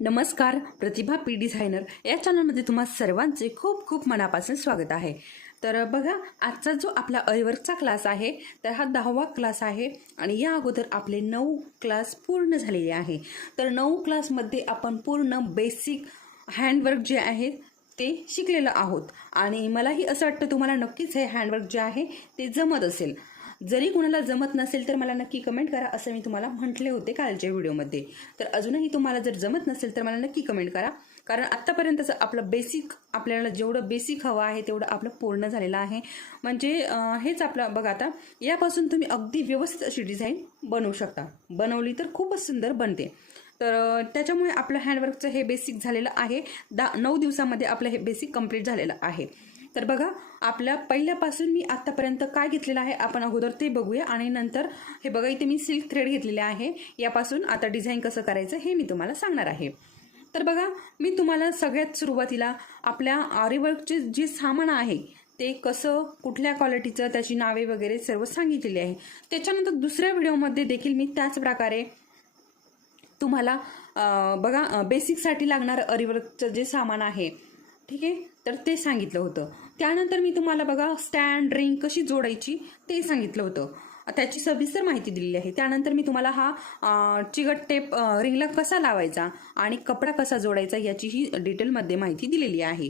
नमस्कार प्रतिभा P designer. या चॅनलमध्ये तुम्हा सर्वांचे खूप खूप मनापासून स्वागत आहे. तर बघा आजचा जो आपला अरिवर्कचा क्लास आहे तर हा दहावा क्लास आहे आणि या अगोदर आपले नऊ क्लास पूर्ण झालेले आहे. तर नऊ क्लासमध्ये आपण पूर्ण बेसिक हँडवर्क जे आहे ते शिकलेलं आहोत. आणि मलाही असं वाटतं तुम्हाला नक्कीच हे हँडवर्क जे आहे ते जमत असेल. जरी कुणाला जमत नसेल तर मला नक्की कमेंट करा असं मी तुम्हाला म्हटले होते कालच्या व्हिडिओमध्ये. तर अजूनही तुम्हाला जर जमत नसेल तर मला नक्की कमेंट करा. कारण आत्तापर्यंतचं आपलं बेसिक आपल्याला जेवढं बेसिक हवं आहे तेवढं आपलं पूर्ण झालेलं आहे. म्हणजे हेच आपलं बघा आता यापासून तुम्ही अगदी व्यवस्थित अशी डिझाईन बनवू शकता. बनवली तर खूपच सुंदर बनते. तर त्याच्यामुळे आपलं हँडवर्कचं हे बेसिक झालेलं आहे. दा नऊ दिवसामध्ये आपलं हे बेसिक कंप्लीट झालेलं आहे. तर बघा आपल्या पहिल्यापासून मी आत्तापर्यंत काय घेतलेलं आहे आपण अगोदर ते बघूया आणि नंतर हे बघा इथे मी सिल्क थ्रेड घेतलेले आहे. यापासून आता डिझाईन कसं करायचं हे मी तुम्हाला सांगणार आहे. तर बघा मी तुम्हाला सगळ्यात सुरुवातीला आपल्या आरीवर्कचे जे सामान आहे ते कसं कुठल्या क्वालिटीचं त्याची नावे वगैरे सर्व सांगितलेली आहे. त्याच्यानंतर दुसऱ्या व्हिडिओमध्ये देखील मी त्याच प्रकारे तुम्हाला बघा बेसिकसाठी लागणारं अरिवर्कचं जे सामान आहे ठीक आहे? तर ते सांगितलं होतं. त्यानंतर मी तुम्हाला बघा स्टँड रिंग कशी जोडायची ते सांगितलं होतं. त्याची सविस्तर माहिती दिलेली आहे. त्यानंतर मी तुम्हाला हा चिकट टेप रिंगला कसा लावायचा आणि कपडा कसा जोडायचा याचीही डिटेलमध्ये माहिती दिलेली आहे.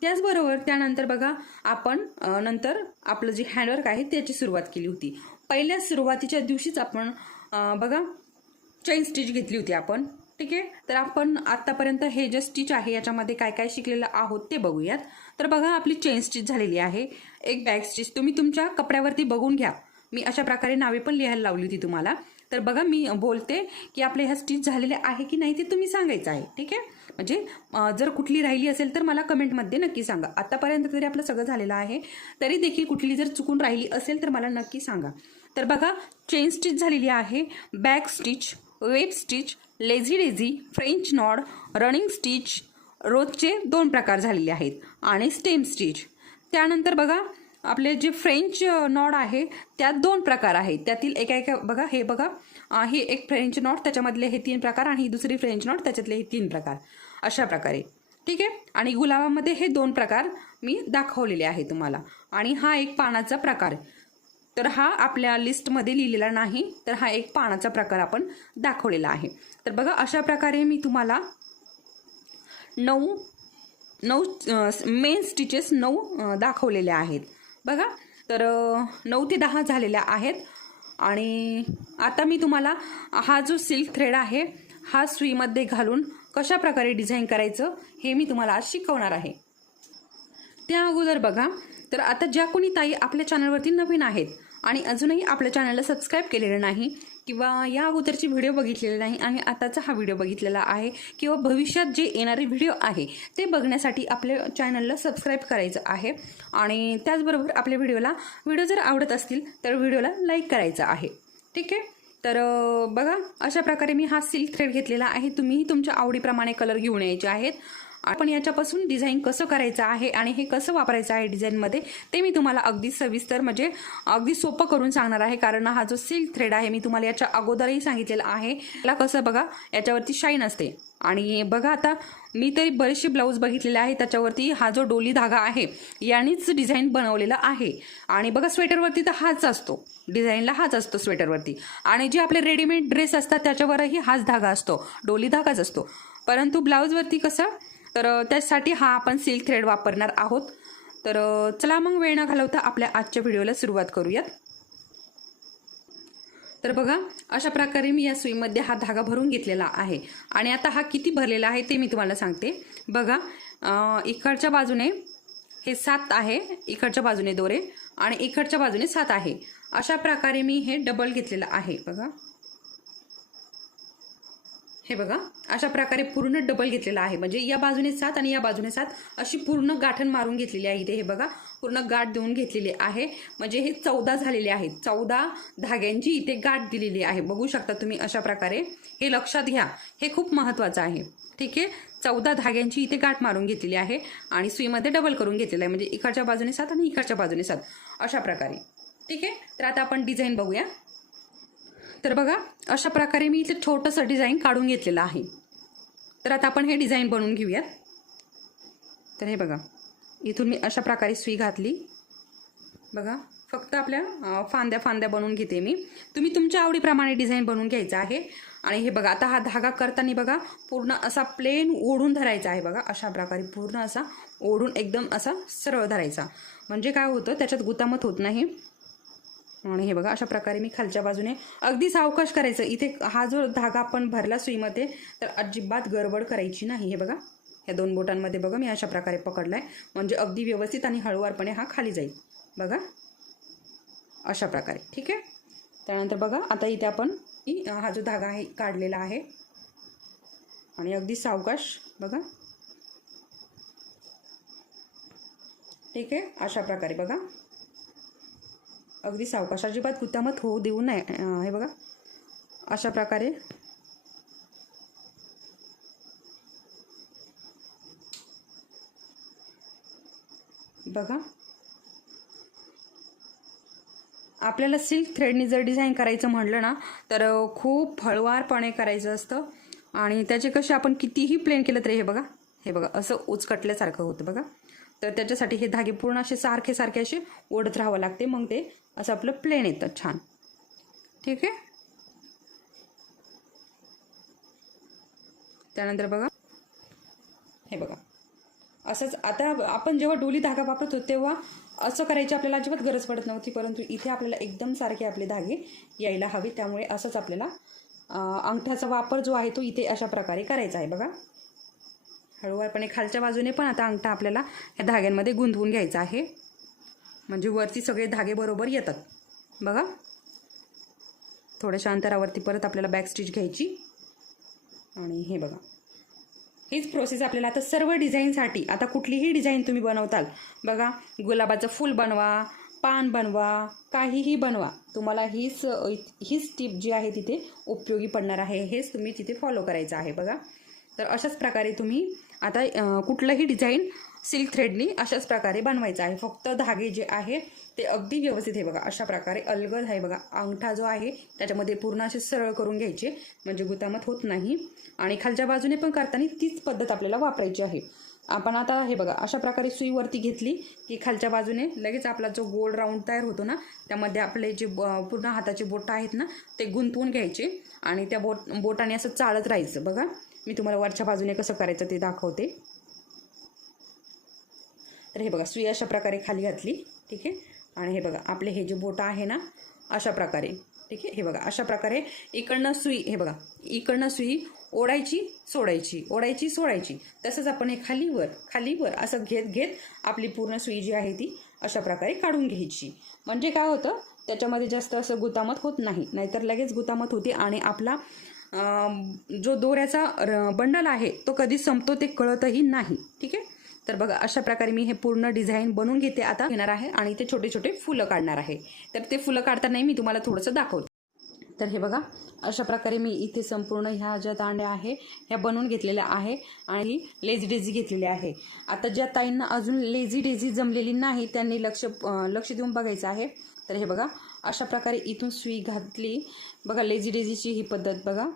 त्याचबरोबर त्यानंतर बघा आपण नंतर आपलं जे हँडवर्क आहे त्याची सुरुवात केली होती. पहिल्या सुरुवातीच्या दिवशीच आपण बघा चैन स्टिच घेतली होती आपण. ठीक आहे? तर आपण आतापर्यंत हे जे स्टिच आहे याच्यामध्ये काय काय शिकलेलं आहोत ते बघूयात. तर बघा आपली चेन स्टिच झालेली आहे. एक बॅक स्टिच तुम्ही तुमच्या कपड्यावरती बघून घ्या. मी अशा प्रकारे नावे पण लिहायला लावली होती तुम्हाला. तर बघा मी बोलते की आपले ह्या स्टिच झालेले आहे की नाही ते तुम्ही सांगायचं आहे. ठीक आहे? म्हणजे जर कुठली राहिली असेल तर मला कमेंटमध्ये नक्की सांगा. आत्तापर्यंत तरी आपलं सगळं झालेलं आहे. तरी देखील कुठली जर चुकून राहिली असेल तर मला नक्की सांगा. तर बघा चेन स्टिच झालेली आहे. Back stitch web stitch lazy daisy French knot running stitch रोजचे दोन प्रकार झालेले आहेत आणि स्टेम स्टिच. त्यानंतर बघा आपले जे फ्रेंच नॉड आहे त्यात दोन प्रकार आहेत. त्यातील एका एका बघा हे बघा हे एक फ्रेंच नॉट त्याच्यामधले हे तीन प्रकार आणि ही दुसरी फ्रेंच नॉट त्याच्यातले हे तीन प्रकार. अशा प्रकारे. ठीक आहे? आणि गुलाबामध्ये हे दोन प्रकार मी दाखवलेले आहे तुम्हाला. आणि हा एक पानाचा प्रकार तर हा आपल्या लिस्टमध्ये लिहिलेला नाही तर हा एक पानाचा प्रकार आपण दाखवलेला आहे. तर बघा अशा प्रकारे मी तुम्हाला नऊ नऊ मेन स्टिचेस नऊ दाखवलेल्या आहेत. बघा तर नऊ ते दहा झालेल्या आहेत. आणि आता मी तुम्हाला हा जो सिल्क थ्रेड आहे हा सुईमध्ये घालून कशा प्रकारे डिझाईन करायचं हे मी तुम्हाला आज शिकवणार आहे. त्या अगोदर बघा तर आता ज्या कोणी ताई आपल्या चॅनलवरती नवीन आहेत आणि अजूनही आपल्या चॅनलला सबस्क्राईब केलेलं नाही किंवा या अगोदरचे व्हिडिओ बघितलेले नाही आणि आताचा हा व्हिडिओ बघितलेला आहे किंवा भविष्यात जे येणारे व्हिडिओ आहे ते बघण्यासाठी आपल्या चॅनलला सबस्क्राईब करायचं आहे. आणि त्याचबरोबर आपल्या व्हिडिओला व्हिडिओ जर आवडत असतील तर व्हिडिओला लाईक करायचं आहे. ठीक आहे? तर बघा अशा प्रकारे मी हा सिल्क थ्रेड घेतलेला आहे. तुम्हीही तुमच्या आवडीप्रमाणे कलर घेऊन यायचे आहेत. आपण याच्यापासून डिझाईन कसं करायचं आहे आणि हे कसं वापरायचं आहे डिझाईनमध्ये ते मी तुम्हाला अगदी सविस्तर म्हणजे अगदी सोपं करून सांगणार आहे. कारण हा जो सिल्क थ्रेड आहे मी तुम्हाला याच्या अगोदरही सांगितलेलं आहे. त्याला कसं बघा याच्यावरती शाईन असते. आणि बघा आता मी तरी बरेचसे ब्लाऊज बघितलेले आहे त्याच्यावरती हा जो डोली धागा आहे यानेच डिझाईन बनवलेला आहे. आणि बघा स्वेटरवरती तर हाच असतो. डिझाईनला हाच असतो स्वेटरवरती आणि जे आपले रेडीमेड ड्रेस असतात त्याच्यावरही हाच धागा असतो. डोली धागाच असतो. परंतु ब्लाऊजवरती कसं तर त्यासाठी हा आपण सिल्क थ्रेड वापरणार आहोत. तर चला मग वेळ न घालवता आपल्या आजच्या व्हिडिओला सुरुवात करूयात. तर बघा अशा प्रकारे मी या सुईमध्ये हा धागा भरून घेतलेला आहे. आणि आता हा किती भरलेला आहे ते मी तुम्हाला सांगते. बघा इकडच्या बाजूने हे सात आहे इकडच्या बाजूने दोरे आणि इकडच्या बाजूने सात आहे. अशा प्रकारे मी हे डबल घेतलेलं आहे बघा. हे बघा अशा प्रकारे पूर्ण डबल घेतलेला आहे. म्हणजे या बाजूने सात आणि या बाजूने सात अशी पूर्ण गाठण मारून घेतलेली आहे इथे. हे बघा पूर्ण गाठ देऊन घेतलेली आहे. म्हणजे हे चौदा झालेले आहेत. चौदा धाग्यांची इथे गाठ दिलेली आहे. बघू शकता तुम्ही अशा प्रकारे. हे लक्षात घ्या. हे खूप महत्त्वाचं आहे. ठीक आहे? चौदा धाग्यांची इथे गाठ मारून घेतलेली आहे आणि सुईमध्ये डबल करून घेतलेलं आहे. म्हणजे इकडच्या बाजूने सात आणि इकडच्या बाजूने सात. अशा प्रकारे. ठीक आहे? तर आता आपण डिझाईन बघूया. तर बघा अशा प्रकारे मी इथे छोटंसं डिझाईन काढून घेतलेलं आहे. तर आता आपण हे डिझाईन बनवून घेऊयात. तर हे बघा इथून मी अशा प्रकारे सुई घातली. बघा फक्त आपल्या फांद्या फांद्या बनवून घेते मी. तुम्ही तुमच्या आवडीप्रमाणे डिझाईन बनवून घ्यायचं आहे. आणि हे बघा आता हा धागा करताना बघा पूर्ण असा प्लेन ओढून धरायचा आहे बघा. अशा प्रकारे पूर्ण असा ओढून एकदम असा सरळ धरायचा. म्हणजे काय होतं त्याच्यात गुतामत होत नाही. आणि हे बघा अशा प्रकारे मी खालच्या बाजूने अगदी सावकाश करायचं. इथे हा जो धागा आपण भरला सुईमध्ये तर अजिबात गडबड करायची नाही. हे बघा ह्या दोन बोटांमध्ये बघा मी अशा प्रकारे पकडलाय. म्हणजे अगदी व्यवस्थित आणि हळूवारपणे हा खाली जाईल. बघा अशा प्रकारे. ठीक आहे? त्यानंतर बघा आता इथे आपण हा जो धागा आहे काढलेला आहे. आणि अगदी सावकाश बघा. ठीक आहे? अशा प्रकारे बघा. अगदी सावकाश अजिबात गुतामत होऊ देऊ नये हे बघा. अशा प्रकारे. बघा. आपल्याला सिल्क थ्रेडनी जर डिझाईन करायचं म्हटलं ना तर खूप हळवारपणे करायचं असतं. आणि त्याचे कसे आपण कितीही प्लेन केलं तरी हे बघा हे बघा असं उचकटल्यासारखं होतं बघा. तर त्याच्यासाठी हे धागे पूर्ण असे सारखे सारखे असे ओढत राहावं लागते. मग ते असं आपलं प्लेन येतं छान. ठीक आहे? त्यानंतर बघा. हे बघा. असंच आता आपण जेव्हा डोली धागा वापरतो तेव्हा असं करायची आपल्याला अजिबात गरज पडत नव्हती. परंतु इथे आपल्याला एकदम सारखे आपले धागे यायला हवे. त्यामुळे असंच आपल्याला अंगठ्याचा वापर जो आहे तो इथे अशा प्रकारे करायचा आहे. बघा. हळूवारपणे खालच्या बाजूने पण आता अंगठा आपल्याला ह्या धाग्यांमध्ये गुंतवून घ्यायचा आहे. म्हणजे वरती सगळे धागे बरोबर येतात. बघा. थोड्याशा अंतरावरती परत आपल्याला बॅक स्टिच घ्यायची. आणि हे बघा. हीच प्रोसेस आपल्याला आता सर्व डिझाईनसाठी आता कुठलीही डिझाईन तुम्ही बनवताल बघा गुलाबाचं फूल बनवा पान बनवा काहीही बनवा तुम्हाला हीच हीच टीप जी आहे तिथे उपयोगी पडणार आहे. हेच तुम्ही तिथे फॉलो करायचं आहे बघा. तर अशाच प्रकारे तुम्ही आता कुठलंही डिझाईन सिल्क थ्रेडनी अशाच प्रकारे बनवायचं आहे. फक्त धागे जे आहे ते अगदी व्यवस्थित आहे बघा. अशा प्रकारे अलगद आहे बघा. अंगठा जो आहे त्याच्यामध्ये पूर्ण असे सरळ करून घ्यायचे. म्हणजे गुतामत होत नाही. आणि खालच्या बाजूने पण करताना तीच पद्धत आपल्याला वापरायची आहे. आपण आता हे बघा अशा प्रकारे सुईवरती घेतली की खालच्या बाजूने लगेच आपला जो गोल राऊंड तयार होतो ना त्यामध्ये आपले जे ब- पूर्ण हाताचे बोटं आहेत ना ते गुंतवून घ्यायचे. आणि त्या बोट बोटाने असं चालत राहायचं बघा. मी तुम्हाला वरच्या बाजूने कसं करायचं ते दाखवते. तर हे बघा सुई अशा प्रकारे खाली घातली ठीक आहे? आणि हे बघा आपले हे जे बोटं आहे ना अशा प्रकारे ठीक आहे? हे बघा अशा प्रकारे इकडनं सुई हे बघा इकडनं सुई ओढायची सोडायची ओढायची सोडायची. तसंच आपण हे खाली खालीवर खाली असं घेत घेत आपली पूर्ण सुई जी आहे ती अशा प्रकारे काढून घ्यायची. म्हणजे काय होतं? त्याच्यामध्ये जास्त असं गुतामत होत नाही नाहीतर लगेच गुतामत होते आणि आपला जो दोऱ्याचा र- बंडल आहे तो कधी संपतो ते कळतही नाही. ठीक आहे? तर बघा अशा प्रकारे मी हे पूर्ण डिझाईन बनवून घेते आता. घेणार आहे आणि ते छोटे छोटे फुलं काढणार आहे. तर ते फुलं काढतानाही मी तुम्हाला थोडंसं दाखवते. तर हे बघा अशा प्रकारे मी इथे संपूर्ण ह्या ज्या दांड्या आहे ह्या बनवून घेतलेल्या आहे आणि लेझी डेझी घेतलेली आहे. आता ज्या ताईंना अजून लेझी डेझी जमलेली नाही त्यांनी लक्ष लक्ष देऊन बघायचं आहे. तर हे बघा अशा प्रकारे इथून सुई घातली बघा लेझी डेझीची ही पद्धत बघा.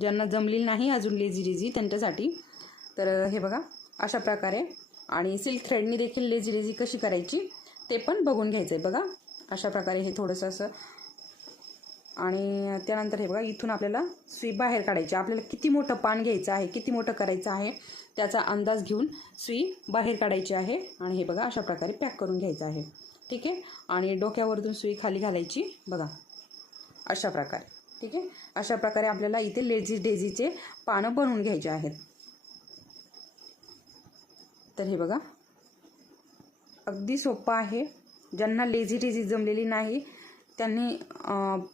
ज्यांना जमलेली नाही अजून लेझी डेझी त्यांच्यासाठी. तर हे बघा अशा प्रकारे. आणि सिल्क थ्रेडनी देखील लेझी डेझी कशी करायची ते पण बघून घ्यायचं आहे बघा. अशा प्रकारे हे थोडंसं असं. आणि त्यानंतर हे बघा इथून आपल्याला सुई बाहेर काढायची. आपल्याला किती मोठं पान घ्यायचं आहे किती मोठं करायचं आहे त्याचा अंदाज घेऊन सुई बाहेर काढायची आहे. आणि हे बघा अशा प्रकारे पॅक करून घ्यायचं आहे. ठीक आहे? आणि डोक्यावरतून सुई खाली घालायची. बघा. अशा प्रकारे. ठीक आहे? अशा प्रकारे आपल्याला इथे लेझी डेझीचे पानं बनवून घ्यायचे आहेत. तर हे बघा. अगदी सोपं आहे. ज्यांना लेझी डेझी जमलेली नाही त्यांनी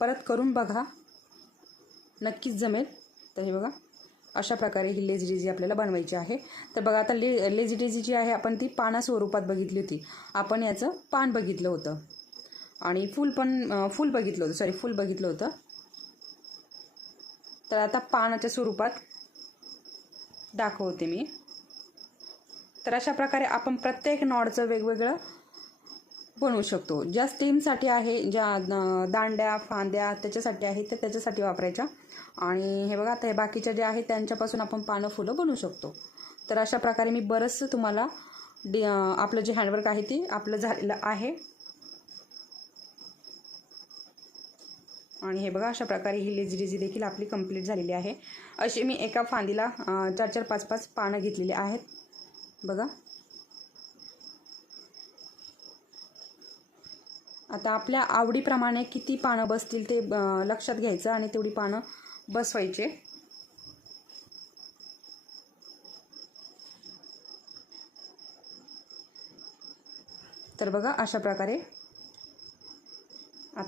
परत करून बघा. नक्कीच जमेल. तर हे बघा. अशा प्रकारे ही लेझी डेझी आपल्याला बनवायची आहे. तर बघा आता ले लेझी डेझी जी आहे आपण ती पाना स्वरूपात बघितली होती. आपण याचं पान बघितलं होतं. आणि फूल पण फूल बघितलं होतं. सॉरी फूल बघितलं होतं. तर आता पानाच्या स्वरूपात दाखवते मी. तर अशा प्रकारे आपण प्रत्येक नॉडचं वेगवेगळं बनवू शकतो. ज्या स्टेमसाठी आहे ज्या दांड्या फांद्या त्याच्यासाठी आहे ते त्याच्यासाठी वापरायच्या. आणि हे बघा आता हे बाकीच्या ज्या आहेत त्यांच्यापासून आपण पानं फुलं बनवू शकतो. तर अशा प्रकारे मी बरंचसं तुम्हाला डि आपलं जे हँडवर्क आहे ते आपलं झालेलं आहे. आणि हे बघा अशा प्रकारे ही लेझी देखील आपली कंप्लीट झालेली आहे. अशी मी एका फांदीला चार चार पाच पाच पानं घेतलेली आहेत. बघा. आता आपल्या आवडीप्रमाणे किती पानं बसतील ते लक्षात घ्यायचं आणि तेवढी पानं बसवायचे. तर बघा अशा प्रकारे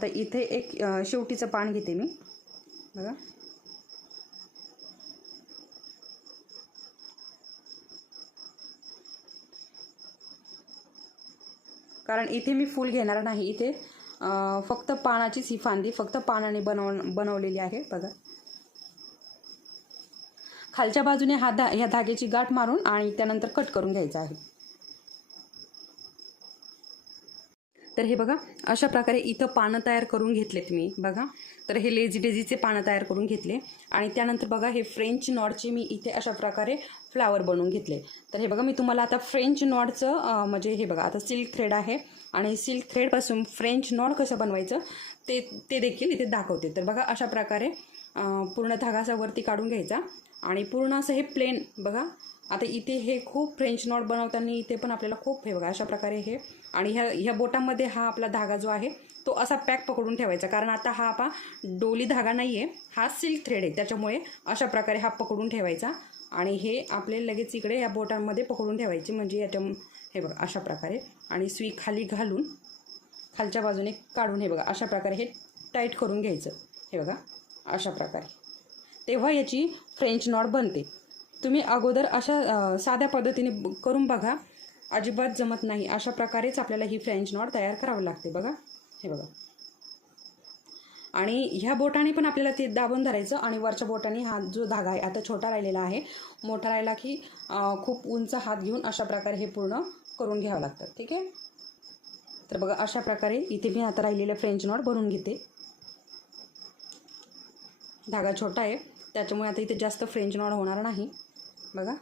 आता इथे एक शेवटीचं पान घेते मी. बघा. कारण इथे मी फूल घेणार नाही. इथे फक्त पानाचीच ही फांदी फक्त पानाने बनव बनवलेली आहे. बघा. खालच्या बाजूने हा धा ह्या धाग्याची गाठ मारून आणि त्यानंतर कट करून घ्यायचा आहे. तर हे बघा अशा प्रकारे इथं पानं तयार करून घेतलेत मी बघा. तर हे लेझी डेझीचे पानं तयार करून घेतले. आणि त्यानंतर बघा हे फ्रेंच नॉडचे मी इथे अशा प्रकारे फ्लावर बनवून घेतले. तर हे बघा मी तुम्हाला आता फ्रेंच नॉडचं म्हणजे हे बघा आता सिल्क थ्रेड आहे. आणि सिल्क थ्रेडपासून फ्रेंच नॉड कसं बनवायचं ते ते देखील इथे दाखवते. तर बघा अशा प्रकारे पूर्ण धागा वरती काढून घ्यायचा. आणि पूर्ण असं हे प्लेन बघा आता इथे हे खूप फ्रेंच नॉट बनवताना इथे पण आपल्याला खूप हे बघा अशा प्रकारे हे. आणि ह्या ह्या बोटामध्ये हा आपला धागा जो आहे तो असा पॅक पकडून ठेवायचा. कारण आता हा आपा डोली धागा नाही आहे हा सिल्क थ्रेड आहे. त्याच्यामुळे अशा प्रकारे हा पकडून ठेवायचा. आणि हे आपले लगेच इकडे या बोटांमध्ये पकडून ठेवायचे. म्हणजे याच्या हे बघा अशा प्रकारे. आणि सुई खाली घालून खालच्या बाजूने काढून हे बघा अशा प्रकारे हे टाईट करून घ्यायचं. हे बघा अशा प्रकारे. तेव्हा याची फ्रेंच नॉट बनते. तुम्ही अगोदर अशा साध्या पद्धतीने करून बघा. अजिबात जमत नाही. अशा प्रकारेच आपल्याला ही फ्रेंच नॉट तयार करावी लागते बघा. हे बघा. आणि ह्या बोटाने पण आपल्याला ते दाबून धरायचं आणि वरच्या बोटाने हा जो धागा आहे आता छोटा राहिलेला आहे मोठा राहिला की खूप उंच हात घेऊन अशा प्रकारे हे पूर्ण करून घ्यावं लागतं. ठीक आहे? तर बघा अशा प्रकारे इथे मी आता राहिलेलं फ्रेंच नॉट भरून घेते. धागा छोटा आहे. त्याच्यामुळे आता इथे जास्त फ्रेंच नॉट होणार नाही. बघा.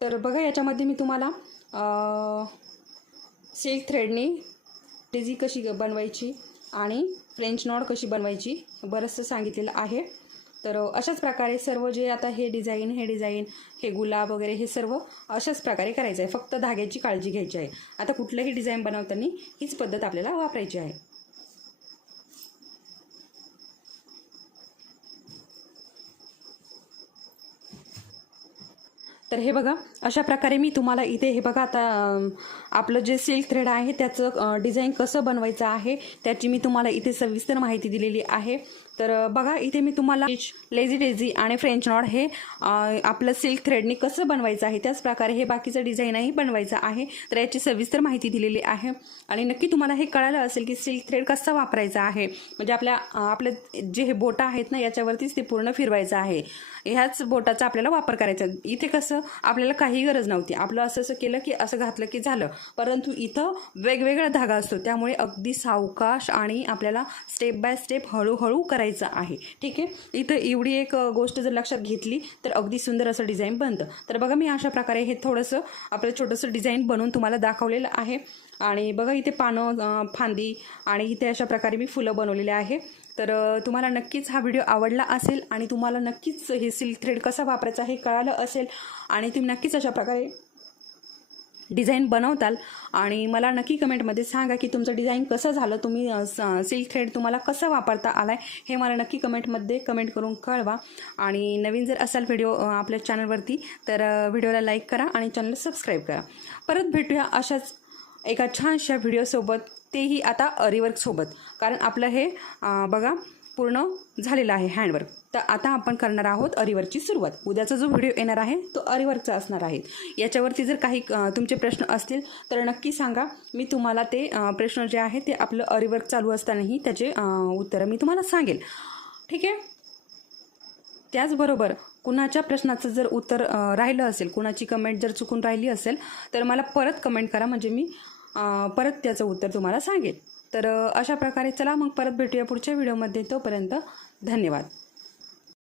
तर बघा याच्यामध्ये मी तुम्हाला सिल्क थ्रेडनी टेझी कशी ग- बनवायची आणि फ्रेंच नॉड कशी बनवायची बरंचसं सांगितलेलं आहे. तर अशाच प्रकारे सर्व जे आता हे डिझाईन हे डिझाईन हे गुलाब वगैरे हे सर्व अशाच प्रकारे करायचं आहे. फक्त धाग्याची काळजी घ्यायची आहे. आता कुठलंही डिझाईन बनवताना हीच पद्धत आपल्याला वापरायची आहे. तर हे बघा अशा प्रकारे मी तुम्हाला इथे हे बघा आता आपलं जे सिल्क थ्रेड आहे त्याचं डिझाईन कसं बनवायचं आहे त्याची मी तुम्हाला इथे सविस्तर माहिती दिलेली आहे. तर बघा इथे मी तुम्हाला लेझी डेझी आणि फ्रेंच नॉड हे आपलं सिल्क थ्रेडने कसं बनवायचं आहे त्याच प्रकारे हे बाकीचं डिझाईनही बनवायचं आहे. तर याची सविस्तर माहिती दिलेली आहे. आणि नक्की तुम्हाला हे कळालं असेल की सिल्क थ्रेड कसा वापरायचा आहे. म्हणजे आपल्या आपलं जे हे बोटं आहेत ना याच्यावरतीच ते पूर्ण फिरवायचं आहे. ह्याच बोटाचा आपल्याला वापर करायचा इथे कसं आपल्याला काही गरज नव्हती. आपलं असं असं केलं की असं घातलं की झालं. परंतु इथं वेगवेगळा धागा असतो. त्यामुळे अगदी सावकाश आणि आपल्याला स्टेप बाय स्टेप हळूहळू करायचं आहे. ठीक आहे? इथं एवढी एक गोष्ट जर लक्षात घेतली तर अगदी सुंदर असं डिझाईन बनतं. तर बघा मी अशा प्रकारे हे थोडंसं आपलं छोटंसं डिझाईन बनवून तुम्हाला दाखवलेलं आहे. आणि बघा इथे पानं फांदी आणि इथे अशा प्रकारे मी फुलं बनवलेले आहे. तर तुम्हाला नक्कीच हा व्हिडिओ आवडला असेल आणि तुम्हाला नक्कीच हे सिल्क थ्रेड कसा वापरायचा हे कळालं असेल आणि तुम्ही नक्कीच अशा प्रकारे डिझाईन बनवताल. आणि मला नक्की कमेंटमध्ये सांगा की तुमचं डिझाईन कसं झालं तुम्ही स- सिल्क थ्रेड तुम्हाला कसं वापरता आलाय हे मला नक्की कमेंटमध्ये कमेंट करून कळवा. आणि नवीन जर असाल व्हिडिओ आपल्या चॅनलवरती तर व्हिडिओला लाईक करा आणि चॅनलला सबस्क्राईब करा. परत भेटूया अशाच एका छानशा व्हिडिओसोबत. तेही आता अरिवर्कसोबत. कारण आपलं हे बघा पूर्ण झालेलं आहे हँडवर्क तर आता आपण करणार आहोत अरिवर्कची सुरुवात. उद्याचा जो व्हिडिओ येणार आहे तो अरिवर्कचा असणार आहे. याच्यावरती जर काही तुमचे प्रश्न असतील तर नक्की सांगा. मी तुम्हाला ते प्रश्न जे आहे ते आपलं अरिवर्क चालू असतानाही त्याचे उत्तरं मी तुम्हाला सांगेल. ठीक आहे? त्याचबरोबर कुणाच्या प्रश्नाचं जर उत्तर राहिलं असेल कुणाची कमेंट जर चुकून राहिली असेल तर मला परत कमेंट करा. म्हणजे मी परत त्याचं उत्तर तुम्हाला सांगेल. तर अशा प्रकारे चला मग परत भेटूया पुढच्या व्हिडिओमध्ये. तोपर्यंत धन्यवाद.